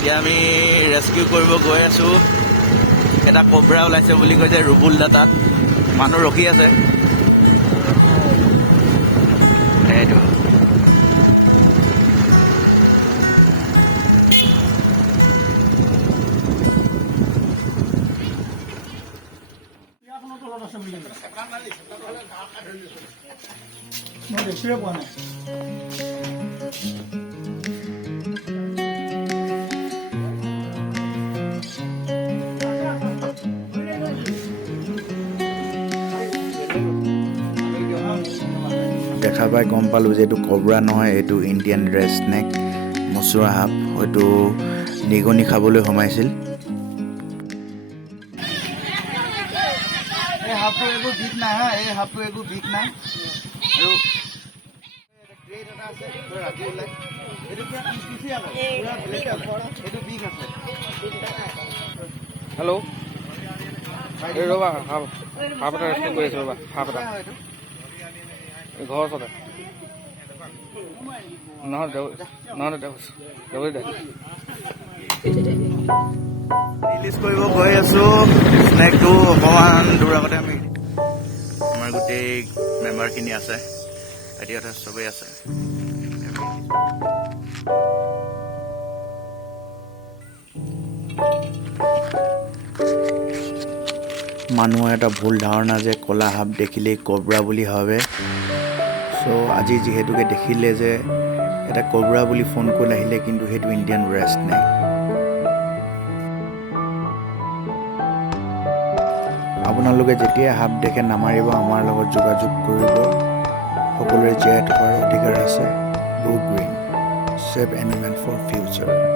এতিয়া আমি ৰেস্কিউ কৰিব গৈ আছোঁ। এটা কোব্ৰা ওলাইছে বুলি কৈছে ৰুবুল দাতাত। মানুহ ৰখি আছে। এইটো দেখা পাই গম পালোঁ যে এইটো কব্ৰা নহয়, এইটো ইণ্ডিয়ান ৰেড স্নেক মচুৰা সাপ। হয়তো নিগনি খাবলৈ সোমাইছিল। এই সাপটো একো বিষ নাই হা, এই সাপটো একো বিষ নাই। আৰু গ্ৰেড এটা আছে ৰাতি ওলাই, এইটো পুৰা পিচি আকৌ পুৰা ব্লেক কালাৰ, এইটো বিষ আছে। হেল্ল' এই ৰ'বা সাপ এটা ৰেস্কিউ কৰি আছোঁ ৰ'বা। সাপ এটা ঘৰৰ ওচৰতে নহয় ৰিলিজ কৰিব গৈ আছোঁ স্নেকটো। অকণমান দূৰ আগতে আমি আমাৰ গোটেই মেম্বাৰখিনি আছে, এতিয়া চবেই আছে। মানুহৰ এটা ভুল ধাৰণা যে ক'লা সাপ দেখিলেই কব্ৰা বুলি ভাবে। চ' আজি যিহেতুকে দেখিলে যে এটা কব্ৰা বুলি ফোন কৰি আহিলে, কিন্তু সেইটো ইণ্ডিয়ান ৰেড স্নেক। আপোনালোকে যেতিয়া সাপ দেখে নামাৰিব, আমাৰ লগত যোগাযোগ কৰিব। সকলোৰে জীয়াই থকাৰ অধিকাৰ আছে। Go green, save animal for future.